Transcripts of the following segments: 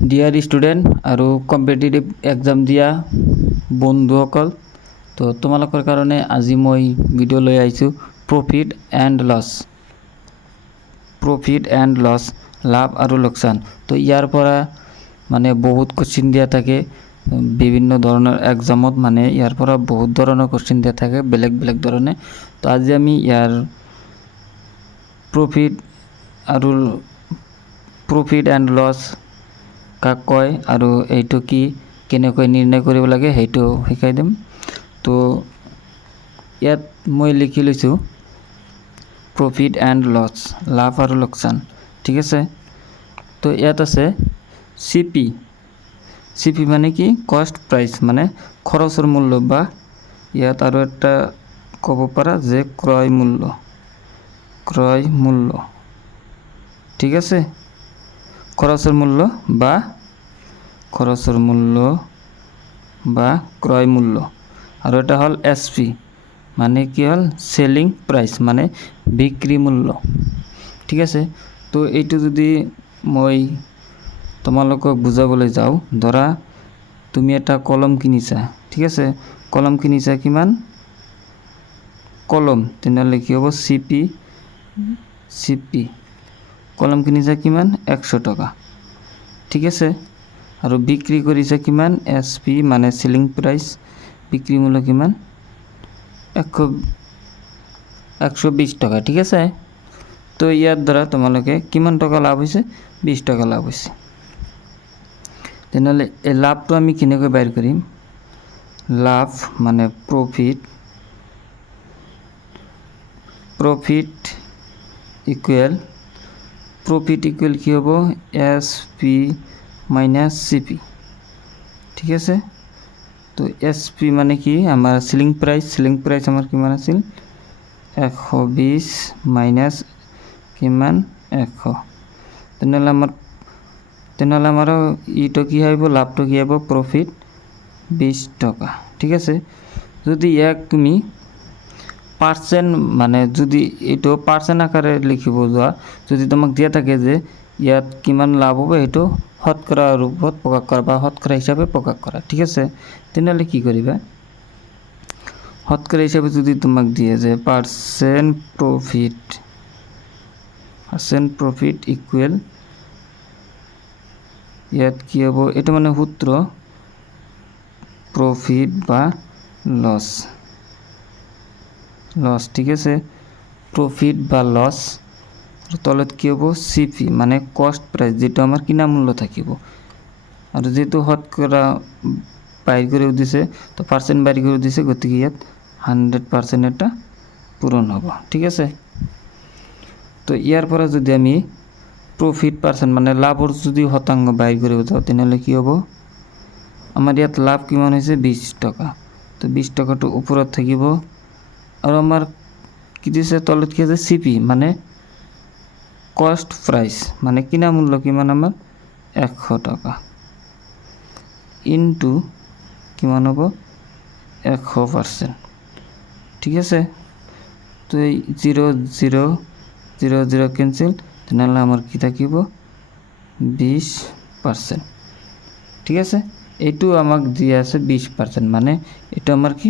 Dear student আৰু competitive exam দিয়া বন্ধুসকল, তো তোমালোকৰ কাৰণে আজি মই ভিডিঅ' লৈ আহিছোঁ প্ৰফিট এণ্ড লছ, লাভ আৰু লোকচান। তো ইয়াৰ পৰা মানে বহুত কোৱেশ্চন দিয়া থাকে বিভিন্ন ধৰণৰ এক্সামত, মানে ইয়াৰ পৰা বহুত ধৰণৰ কোৱেশ্চন দিয়া থাকে বেলেগ বেলেগ ধৰণে। তো আজি আমি ইয়াৰ প্ৰফিট এণ্ড লছ কাক কয় আৰু এইটো কি কেনেকৈ নিৰ্ণয় কৰিব লাগে সেইটো শিকাই দিম। তো ইয়াত মই লিখি লৈছোঁ প্ৰফিট এণ্ড লছ, লাভ আৰু লোকচান, ঠিক আছে। তো ইয়াত আছে চিপি মানে কি কষ্ট প্ৰাইচ, মানে খৰচৰ মূল্য, বা ইয়াত আৰু এটা ক'ব পাৰা যে ক্ৰয় মূল্য, ঠিক আছে। খৰচৰ মূল্য বা ক্ৰয় মূল্য। আৰু এটা হ'ল এছপি মানে কি হ'ল চেলিং প্ৰাইচ, মানে বিক্ৰী মূল্য, ঠিক আছে। তো এইটো যদি মই তোমালোকক বুজাবলৈ যাওঁ, ধৰা তুমি এটা কলম কিনিছা, ঠিক আছে। কলম কিনিছা কিমান? কলম, তেনেহ'লে কি হ'ব চিপি কলম কিনিছা কিমান? 100 টকা, ঠিক আছে। আৰু বিক্ৰী কৰিছা কিমান? এছপি মানে চেলিং প্ৰাইচ, বিক্ৰী মূল্য কিমান? 120 টকা, ঠিক আছে। তো ইয়াত ধৰা তোমালোকে কিমান টকা লাভ হৈছে? 20 টকা লাভ হৈছে। তেনেহ'লে এই লাভটো আমি কেনেকৈ বাহিৰ কৰিম? লাভ মানে প্ৰফিট ইকুৱেল কি হ'ব? এছপি মাইনাছ চিপি, ঠিক আছে। তো এছপি মানে কি আমাৰ চেলিং প্ৰাইচ আমাৰ কিমান আছিল? 120 মাইনাছ কিমান? 100। তেনেহ'লে আমাৰ ইটো কি আহিব? লাভটো কি আহিব? প্ৰফিট 20 টকা, ঠিক আছে। যদি ইয়াক তুমি পাৰ্চেণ্ট, মানে যদি এইটো পাৰ্চেণ্ট আকাৰে লিখিব যোৱা, যদি তোমাক দিয়া থাকে যে ইয়াত কিমান লাভ হ'ব, সেইটো শতকৰা ৰূপত প্ৰকাশ কৰা বা শতকৰা হিচাপে প্ৰকাশ কৰা, ঠিক আছে। তেনেহ'লে কি কৰিবা? শতকৰা হিচাপে যদি তোমাক দিয়ে যে পাৰ্চেণ্ট প্ৰফিট ইকুৱেল, ইয়াত কি হ'ব? এইটো মানে সূত্ৰ প্ৰফিট বা লছ, ঠিক আছে। প্ৰফিট বা লছ, তলত কি হ'ব? চিপি মানে কষ্ট প্ৰাইচ, যেটো আমাৰ কিনা মূল্য থাকিব। আৰু যেহেতু শতকৰা বাহিৰ কৰি দিছে, তো পাৰ্চেণ্ট বাহিৰ কৰি দিছে, গতিকে ইয়াত 100% এটা পূৰণ হ'ব, ঠিক আছে। তো ইয়াৰ পৰা যদি আমি প্ৰফিট পাৰ্চেণ্ট মানে লাভৰ যদি শতাংশ বাহিৰ কৰিব যাওঁ, তেনেহ'লে কি হ'ব? আমাৰ ইয়াত লাভ কিমান হৈছে? 20 টকা। তো 20 টকাটো ওপৰত থাকিব, আৰু আমাৰ কি দিছে তলত? কি আছে? চিপি মানে কষ্ট প্ৰাইচ, মানে কিনা মূল্য কিমান আমাৰ? 100 টকা ইনটু কিমান হ'ব? 100%, ঠিক আছে। তো এই 0 কেঞ্চেল, তেনেহ'লে আমাৰ কি থাকিব? 20%, ঠিক আছে। এইটো আমাক দিয়া আছে 20%, মানে এইটো আমাৰ কি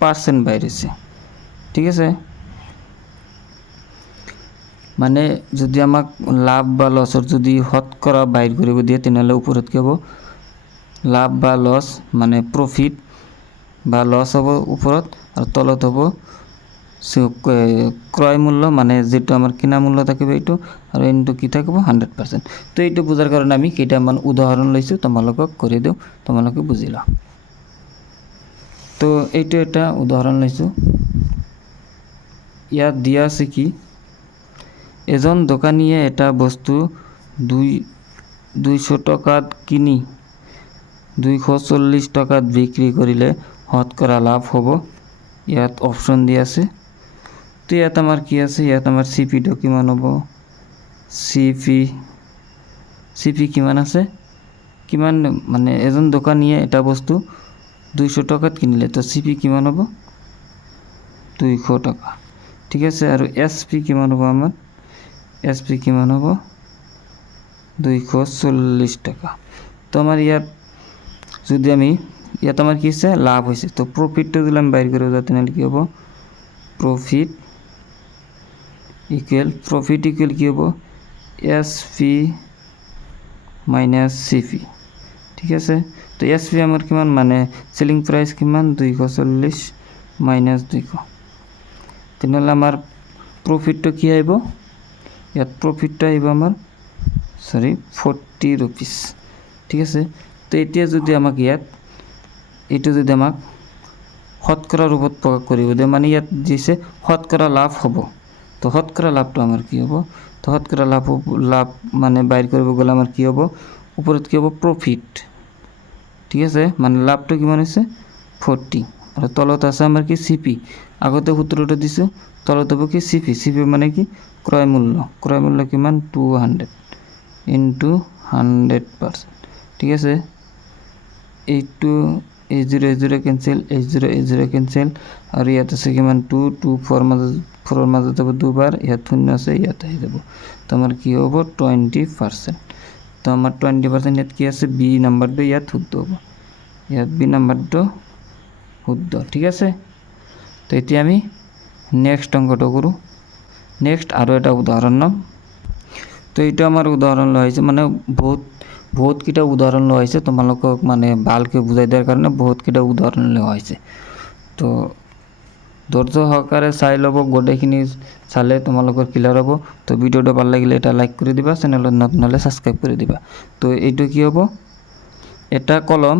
পাৰ্চেণ্ট বাহিছে, ঠিক আছে। মানে যদি আমাক লাভ বা লছৰ যদি শতকৰা বাহিৰ কৰিব দিয়ে, তেনেহ'লে ওপৰত কি হ'ব? লাভ বা লছ মানে প্ৰফিট বা লছ হ'ব ওপৰত, আৰু তলত হ'ব ক্ৰয় মূল্য, মানে যেটো আমাৰ কিনা মূল্য থাকিব এইটো, আৰু ইনটু কি থাকিব? 100%। তো এইটো বুজাৰ কাৰণে আমি কেইটামান উদাহৰণ লৈছোঁ, তোমালোকক কৰি দিওঁ, তোমালোকে বুজি লোৱা। তো এইটো এটা উদাহৰণ লৈছোঁ। ইয়াত দিয়া আছে কি এজন দোকানীয়ে এটা বস্তু 200 টকাত কিনি 240 টকাত বিক্ৰী কৰিলে শতকৰা লাভ হ'ব। ইয়াত অপশ্যন দিয়া আছে। তো ইয়াত আমাৰ কি আছে? ইয়াত আমাৰ চিপিটো কিমান হ'ব? চিপি কিমান আছে? কিমান মানে এজন দোকানীয়ে এটা বস্তু 200 টকাত কিনিলে, তো চিপি কিমান হ'ব? 200 টকা, ঠিক আছে। আৰু এছপি কিমান হ'ব? আমাৰ এছপি কিমান হ'ব? 240 টাকা। আমার ইয়াত যদি আমি ইয়াত আমার কি হচ্ছে লাভ হয়েছে, তো প্রফিটটা যদি আমি বাইর করে যাতে নাহলে কী হবো প্রফিট ইকুয়াল কী হবো এসপি মাইনাস সিপি। ঠিক আছে, তো এসপি আমার কিমান মানে সেলিং প্রাইস কিমান 240 মাইনাস 200, তেনেহ'লে আমার প্রফিটটা কি আইব ইয়াত প্রফিটটা আইব আমার 40 রুপিস। ঠিক আছে, তো এতিয়া যদি আমাক ইয়াত এইটো যদি আমাক শতকৰা ৰূপত প্ৰকাশ কৰিব দিয়ে মানে ইয়াত দিছে শতকৰা লাভ হ'ব, তো শতকৰা লাভটো আমাৰ কি হ'ব, তো শতকৰা লাভ মানে বাইৰ কৰিব গ'লে আমাৰ কি হ'ব ওপৰত কি হ'ব প্ৰফিট। ঠিক আছে, মানে লাভটো কিমান হৈছে 40 আৰু তলত আছে আমাৰ কি সিপি, আগতে সূত্ৰটো দিছোঁ তলত হ'ব কি সিপি মানে কি ক্ৰয় মূল্য কিমান 200 ইনটু 100%। ঠিক আছে, এইটো এই 0 কেঞ্চেল, এই 0 কেঞ্চেল, আৰু ইয়াত আছে কিমান 2 4 মাজত যাব দুবাৰ, ইয়াত শূন্য আছে ইয়াত আহি যাব, তো আমাৰ কি হ'ব 20%। তো আমাৰ 20% ইয়াত কি আছে বি নাম্বাৰটো ইয়াত শুদ্ধ হ'ব, ইয়াত বি নাম্বাৰটো শুদ্ধ। ঠিক আছে, তো এতিয়া আমি নেক্সট অংকটো কৰোঁ। নেক্সট আৰু এটা উদাহৰণ ল'ম। তো এইটো আমাৰ উদাহৰণ লোৱা হৈছে মানে বহুতকেইটা উদাহৰণ লোৱা হৈছে, তোমালোকক মানে ভালকৈ বুজাই দিয়াৰ কাৰণে বহুতকেইটা উদাহৰণ লোৱা হৈছে। তো ধৈৰ্য সহকাৰে চাই ল'ব, গোটেইখিনি চালে তোমালোকৰ ক্লিয়াৰ হ'ব। তো ভিডিঅ'টো ভাল লাগিলে এটা লাইক কৰি দিবা, চেনেলত নতুন হ'লে ছাবস্ক্ৰাইব কৰি দিবা। তো এইটো কি হ'ব, এটা কলম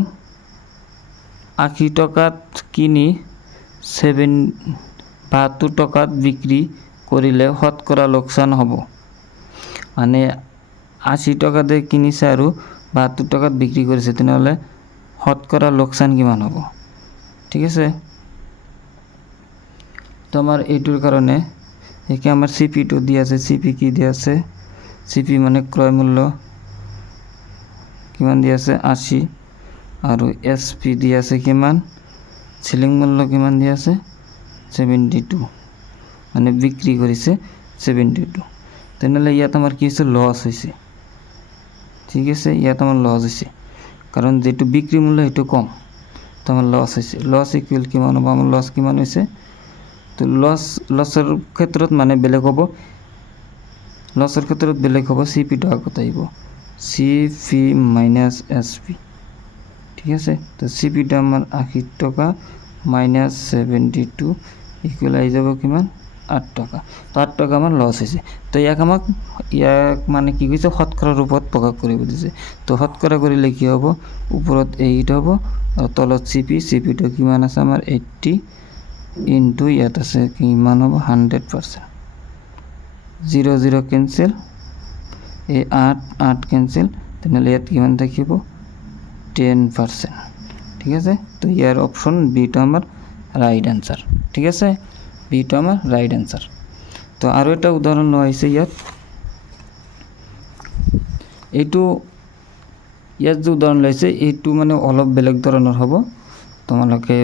80 টকাত কিনি 72 টকাত বিক্ৰী কৰিলে শতকৰা লোকচান হ'ব। মানে 80 টকাতে কিনিছে আৰু 72 টকাত বিক্ৰী কৰিছে, তেনেহ'লে শতকৰা লোকচান কিমান হ'ব। ঠিক আছে, তো আমাৰ এইটোৰ কাৰণে একে আমাৰ সিপিটো দিয়া আছে, সিপি কি দিয়া আছে, সিপি মানে ক্ৰয় মূল্য কিমান দিয়া আছে 80, আৰু এসপি দিয়া আছে কিমান সেলিং মূল্য কিমান দিয়া আছে 72, মানে বিক্ৰী কৰিছে 72। তেনেহ'লে ইয়াত আমাৰ কি হৈছে লছ হৈছে। ঠিক আছে, ইয়াত আমাৰ লছ হৈছে কাৰণ যেটো বিক্ৰী মূল্য সেইটো কম, তো আমাৰ লছ হৈছে। লছ ইকুৱেল কিমান হ'ব, আমাৰ লছ কিমান হৈছে, তো লছৰ ক্ষেত্ৰত মানে বেলেগ হ'ব, লছৰ ক্ষেত্ৰত বেলেগ হ'ব, সিপিটো আগত আহিব সিপি মাইনাস এসপি। ঠিক আছে, তো সিপিটো আমাৰ 80 টকা মাইনাস 72 ইকুৱেল আহি যাব কিমান 8 টকা। তো 8 টকা আমাৰ লছ হৈছে। তো ইয়াক মানে কি কৈছে শতকৰা ৰূপত প্ৰকাশ কৰিব দিছে। তো শতকৰা কৰিলে কি হ'ব, ওপৰত 8 হ'ব আৰু তলত সিপিটো কিমান আছে আমাৰ 80 ইনটু ইয়াত আছে কিমান হ'ব 100%। 0 কেঞ্চেল, এই 8 কেঞ্চেল, তেনেহ'লে ইয়াত কিমান থাকিব 10%। ঠিক আছে, তো ইয়াৰ অপশ্যন বিটো আমাৰ ৰাইট এনসাৰ। ঠিক আছে, বিটো আমাৰ ৰাইট এনসাৰ। তো আৰু এটা উদাহৰণ লোৱা হৈছে ইয়াত, এইটো ইয়াত যে উদাহৰণ লৈছে এইটো মানে অলপ বেলেগ ধৰণৰ হ'ব, তোমালোকে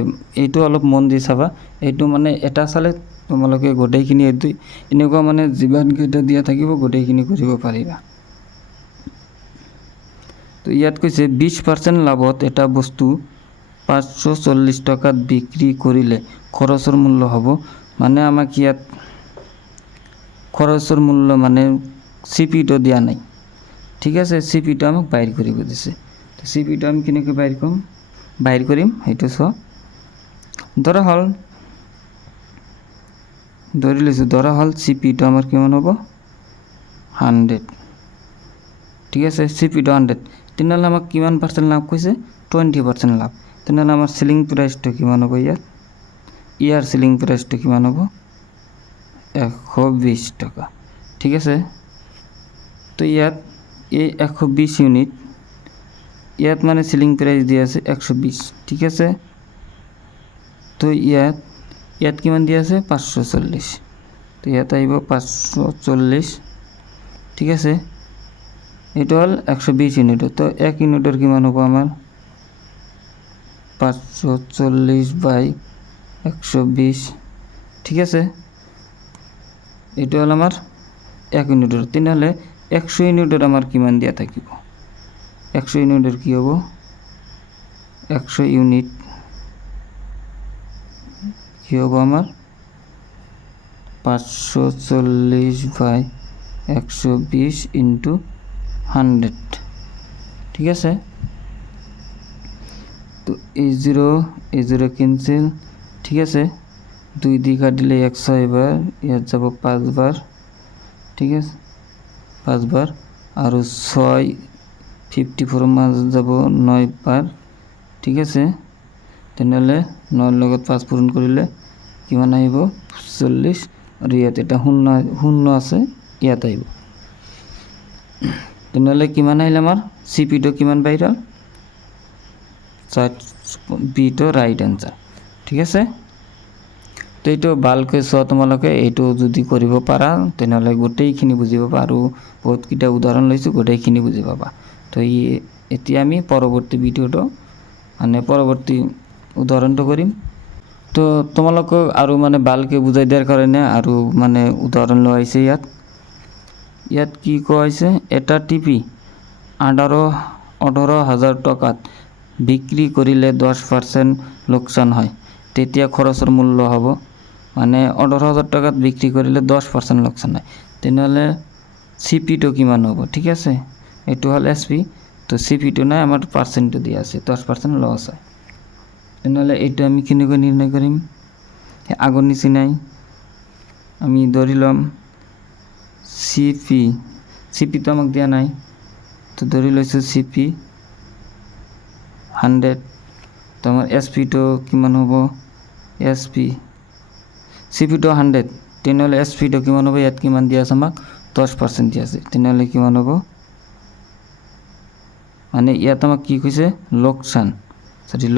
এইটো অলপ মন দি চাবা। এইটো মানে এটা চালে তোমালোকে গোটেইখিনি এইটো এনেকুৱা মানে যিমানকেইটা দিয়া থাকিব গোটেইখিনি কৰিব পাৰিবা। তো ইয়াত কৈছে 20% লাভত এটা বস্তু 540 টকাত বিক্ৰী কৰিলে খৰচৰ মূল্য হ'ব, মানে আমাক ইয়াত খৰচৰ মূল্য মানে সিপিটো দিয়া নাই। ঠিক আছে, সিপিটো আমাক বাইৰ কৰিব দিছে। তো সিপিটো আমি কেনেকৈ বাইৰ কৰিম সেইটো চোৱা। ধৰি লৈছোঁ সিপিটো আমাৰ কিমান হ'ব 100। ঠিক আছে, সিপিটো 100, তেনেহ'লে আমাক কিমান পাৰ্চেণ্ট লাভ কৈছে 20% লাভ। তেনেহ'লে আমাৰ সেলিং প্ৰাইচটো কিমান হ'ব, ইয়াৰ সেলিং প্ৰাইচটো কিমান হ'ব 120 টকা। ঠিক আছে, তো ইয়াত এই 120 ইউনিট, ইয়াত মানে সেলিং প্রাইস দিয়া আছে 120। ঠিক আছে, তো ইয়াত কিমান দিয়া আছে 540, তো ইয়াত আহিব 540। ঠিক আছে, এটা হল 120 ইউনিট, তো 1 ইউনিটের কিমান হ'ব আমার 540 বাই 120। ঠিক আছে, এটা হল আমার 1 ইউনিটের, তেনেহ'লে 100 ইউনিটের আমার কিমান দিয়া থাকিব 100 ইউনিটের কী হবো 100 ইউনিট কী হবো আমার 540/120 ইন্টু 100, ঠিক আছে। তো এই জিরো ক্যান্সেল, ঠিক আছে। 2 দিয়ে কাটিলে 100 বার, ইয়ার যাব 5 বার, ঠিক আছে 5 বার, আর 6 54 মাঝ যাব 9 বার, ঠিক আছে। তেনেহ'লে 9 লগত 5 পূরণ কৰিলে কিমান আহিব 40, আৰু ইয়াত এটা শূন্য আছে ইয়াত আহিব। তেনেহ'লে কিমান আহিল আমাৰ CP2 কিমান বাহিৰ হ'ল 4, বিটো ৰাইট এনসাৰ, ঠিক আছে। তো এইটো ভালকৈ চোৱা, তোমালোকে এইটো যদি কৰিব পাৰা তেনেহ'লে গোটেইখিনি বুজি পাবা, আৰু বহুতকেইটা উদাহৰণ লৈছোঁ গোটেইখিনি বুজি পাবা। তো এতিয়া আমি পৰৱৰ্তী ভিডিঅ'টো মানে পৰৱৰ্তী উদাহৰণটো কৰিম। তো তোমালোকক আৰু মানে ভালকৈ বুজাই দিয়াৰ কাৰণে আৰু মানে উদাহৰণ লোৱা হৈছে। ইয়াত কি কোৱা হৈছে, এটা টিভি 18,000 টকাত বিক্ৰী কৰিলে 10% লোকচান হয়, তেতিয়া খৰচৰ মূল্য হ'ব মানে 18,000 টকাত বিক্ৰী কৰিলে 10% লোকচান হয়, তেনেহ'লে CP2 কিমান হ'ব, ঠিক আছে। এইটো হ'ল SP, তো CP2 নাই, আমাৰ পাৰ্চেণ্টটো দিয়া আছে 10% লছ হয়। তেনেহ'লে এইটো আমি কেনেকৈ নিৰ্ণয় কৰিম, আগৰ নিচিনাই আমি ধৰি ল'ম CP তো আমাক দিয়া নাই, তো ধৰি লৈছোঁ CP 100, তো আমাৰ SP2 কিমান হ'ব CP2 100, তেনেহ'লে SP2 কিমান হ'ব, ইয়াত কিমান দিয়া আছে আমাক 10% দিয়া আছে, তেনেহ'লে কিমান হ'ব মানে ইয়াত আমাক কি কৈছে লোকচান,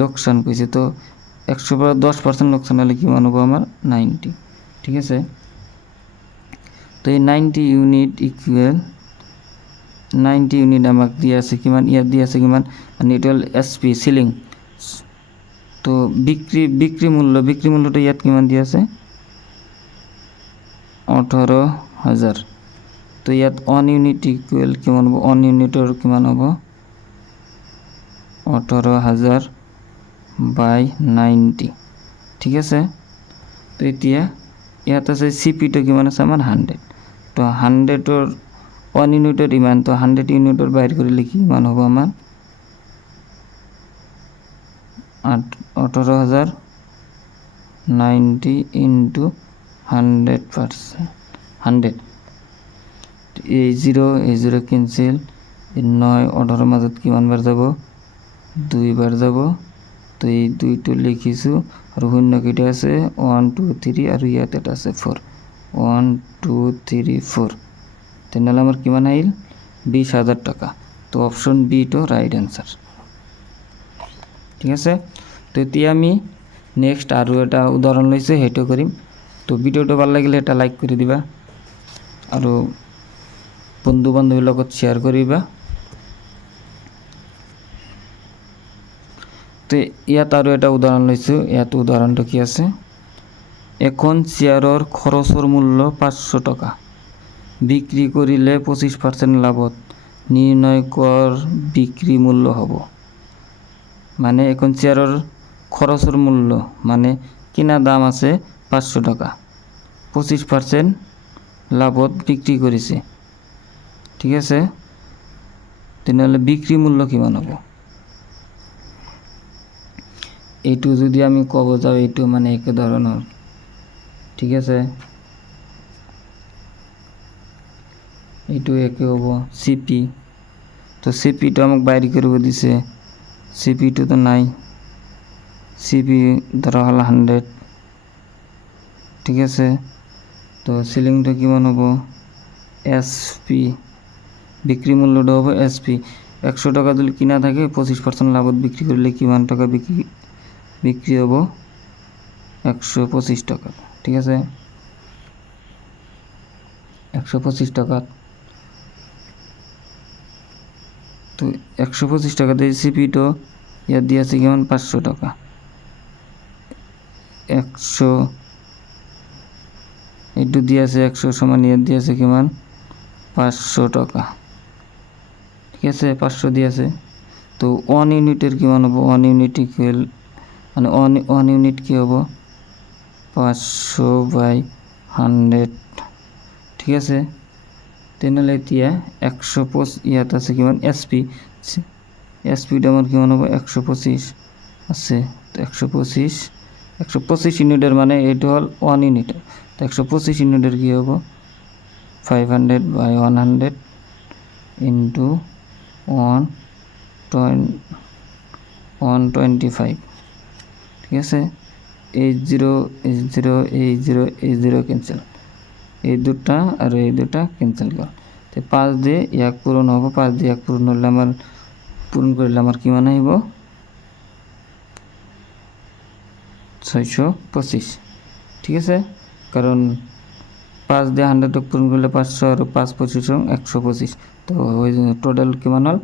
লোকচান কৈছে, তো 100 পৰা 10% লোকচান হ'লে কিমান হ'ব আমাৰ 90, ঠিক আছে। তো এই 90 ইউনিট ইকুৱেল 90 ইউনিট আমাক দিয়া আছে কিমান, ইয়াত দিয়া আছে কিমান মানে এইটো হ'ল SP সিলিং। তো বিক্রি মূল্যটো ইয়াত কিমান দিয়া আছে 18,000, তো ইয়াত 1 ইউনিট ইকুৱেল কিমান হ'ব 1 ইউনিটৰ কিমান হ'ব 18,000/90, ঠিক আছে। তো এতিয়া ইয়াত আছে CP2 কিমান আছে আমাৰ 100, তো 100ৰ 1 ইউনিটৰ ইমান, তো 100 ইউনিটৰ বাহিৰ কৰিলে কিমান হ'ব আমাৰ 18,090 ইন্টু 100%, এই জিৰো কেঞ্চেল, 9 18 মাজত কিমান বাৰ যাব 2 বাৰ যাব, তো এই 2টো লিখিছোঁ, আৰু শূন্য কেইটা আছে 1 2 3, আৰু ইয়াত এটা আছে 4, 1 2 3 4, তেনেহ'লে আমাৰ কিমান আহিল 20,000 টকা। তো অপশ্যন বি টো ৰাইট এনসাৰ, ঠিক আছে। তো এতিয়া আমি নেক্সট আৰু এটা উদাহৰণ লৈছে সেইটো কৰিম। তো ভিডিঅ'টো ভাল লাগিলে এটা লাইক কৰি দিবা, আৰু বন্ধু বান্ধৱীৰ লগত শ্বেয়াৰ কৰিবা। তো ইয়াত আৰু এটা উদাহৰণ লৈছোঁ, ইয়াত উদাহৰণটো কি আছে, এখন চেয়াৰৰ খৰচৰ মূল্য 500 টকা, বিক্ৰী কৰিলে 25% লাভত, নিৰ্ণয় কৰ বিক্ৰী মূল্য হ'ব। মানে এখন চেয়াৰৰ খৰচৰ মূল্য মানে কিনা দাম আছে 500 টাকা, 25% লাভত বিক্ৰী কৰিছে, ঠিক আছে। তেনেহ'লে বিক্ৰী মূল্য কিমান হ'ব, এইটো যদি আমি ক'ব যাওঁ এইটো মানে একে ধৰণৰ, ঠিক আছে। এইটো একে হ'ব CP, তো CPটো আমাক বাইর কৰিব দিছে, CP2 তো নাই, CP ধৰা হ'ল 100, ঠিক আছে। তো সিলিংটো কিমান হ'ব SP, বিক্রি মূল্যটা হবে SP, 100 টাকা যদি কিনা থাকে 25% লাভত বিক্রি করলে কিমান টাকা বিক্রি হব 125 টাকা, ঠিক আছে 125 টাকা। তো 125 টাকা দিয়ে CP2 ইয়াত দিয়ে আছে কিমান 500 টাকা, 100 এইটো দিয়ে আছে 100 সমান ইয়াত দিয়ে আছে কিমান 500 টাকা, ঠিক আছে 500 দিয়ে আছে। তো 1 ইউনিটের কিমান হ'ব 1 ইউনিট ইকুয়াল মানে 1 ইউনিট কি হ'ব 500/100 ঠিক আছে তেনেহ'লে এতিয়া 125 ইয়াত আছে কিমান এসপিটা আমার কিমান হ'ব 125 আছে তো 125 ইউনিটের মানে এইটো হল 1 ইউনিট তো 125 ইউনিটের কি হ'ব 500/100 ইনটু 125 ঠিক আছে 80 ক্যান্সেল এই দুটা আর এই দুটা ক্যান্সেল কর তো 5 দিয়ে 1 পূরণ হবে 5 দিয়ে 1 পূরণ হলে আমার পূরণ করলে আমার কি মান হইব 625 ঠিক আছে কারণ 5 দিয়ে 100 পূরণ করলে 500 আর 5 25 125 তো ওই টোটাল কি মান হল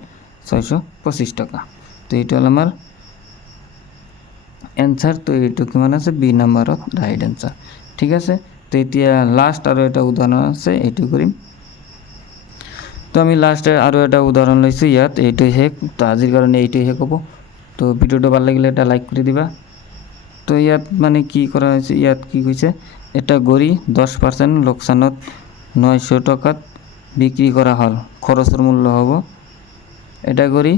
625 টাকা তো এটা হল আমার অ্যান্সার তো এইটু কি মান আছে বি নাম্বারত রাইট অ্যান্সার ঠিক আছে তো এতিয়া লাস্ট আরো এটা উদাহরণ আছে এইটু করিম তো আমি লাস্টে আরো এটা উদাহরণ লইছি ইয়াত এইটু হেক তো আজির কারণে এইটুই হেক হবো তো ভিডিওটা ভালো লাগলে এটা লাইক করে দিবা তো ইয়াত মানে কি করা হয়েছে ইয়াত কি কইছে এটা গড়ি 10% লোকসানত 900 টাকাত বিক্রি করা হল খরচের মূল্য হবো এটা গড়ি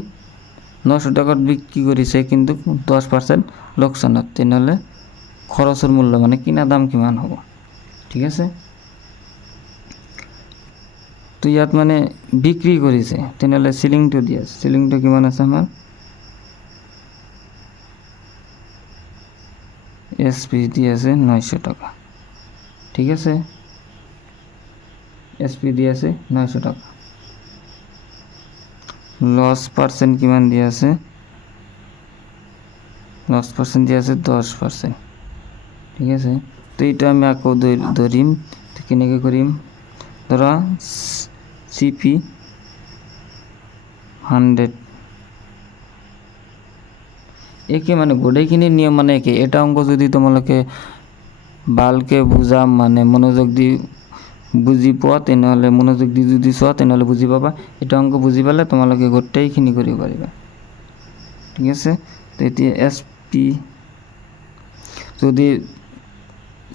900 টাকাত বিক্রি করিছে কিন্তু 10% লোকসানত তেনেহলে খরচের মূল্য মানে কিনা দাম কিমান হবো ঠিক আছে তো ইয়াত মানে বিক্রি করিছে তেনেহলে সিলিংটো দিয়া সিলিংটো কিমান আছে আমার এসপি দিয়ে আছে 900 টাকা ঠিক আছে এসপি দিয়ে আছে 900 টাকা লস পার্সেন্ট কিমান দিয়ে আছে লস পার্সেন্ট দিয়ে আছে 10% ঠিক আছে তো এটা আমি আকো ধরিম তো কেনেকে করিম ধরা সিপি 100 একে মানে গোটেইখিনি নিয়ম মানে একে এটা অঙ্ক যদি তোমালোকে ভালকে বুঝাম মানে মনোযোগ দি বুঝি পোৱা তেনেহলে মনোযোগ দি যদি চোৱা তেনেহলে বুঝি পাবা এটা অঙ্ক বুঝি পালে তোমালোকে গোটেইখিনি কৰিব পাৰিবা ঠিক আছে তো এতিয়া এসপি যদি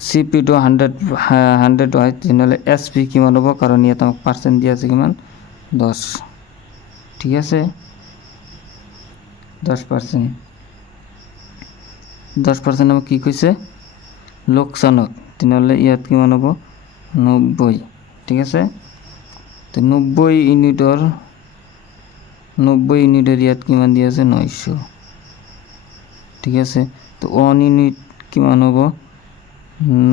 সিপি টু 100 হয় তেনেহলে এসপি কিমান হ'ব কাৰণ ইয়াত আমাক পার্সেন্ট দিয়া আছে কিমান 10 ঠিক আছে 10% আমাক কি কৈছে লোকসানত তেনেহলে ইয়াত কিমান হ'ব 90 ঠিক আছে তো 90 ইউনিটৰ ইয়াত কিমান দিয়া আছে 900 ঠিক আছে তো 1 ইউনিট কিমান হ'ব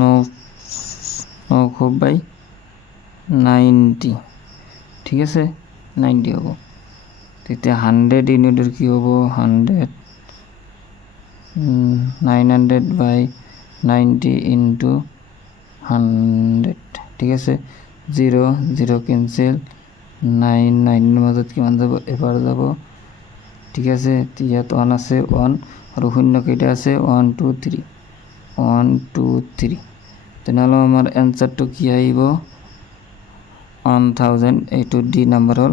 900/90 ঠিক আছে 90 হ'ব তেতিয়া 100 ইউনিটের কি হ'ব 100 900/90 ইনটু 100 ঠিক আছে 0 0 ক্যান্সেল 9 9 এর মধ্যে কিমান যাব এবার যাব ঠিক আছে ইয়াত 1 আছে 1 আর শূন্য কেইটা আছে 1 2 3 1 2 3 তেনেহলে আমার অ্যানসারটো কি আইব 1000 এইটো ডি নাম্বার হল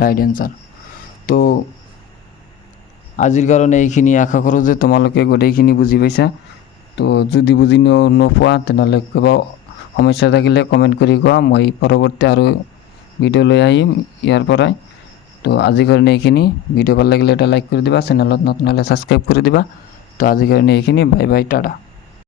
রাইট অ্যানসার তো আজিৰ কাৰণে এইখিনি আশা কৰোঁ যে তোমালোকে গোটেইখিনি বুজি পাইছা তো যদি বুজি নোপোৱা তেনেহলে কিবা সমস্যা থাকিলে কমেন্ট কৰি কোৱা মই পৰৱৰ্তী আৰু ভিডিও লৈ আহিম ইয়াৰ পৰাই তো আজিৰ কাৰণে এইখিনি ভিডিও ভাল লাগিলে এটা লাইক কৰি দিবা চেনেলত নতুন হলে সাবস্ক্ৰাইব কৰি দিবা তো আজিৰ কাৰণে এইখিনি বাই বাই টাটা।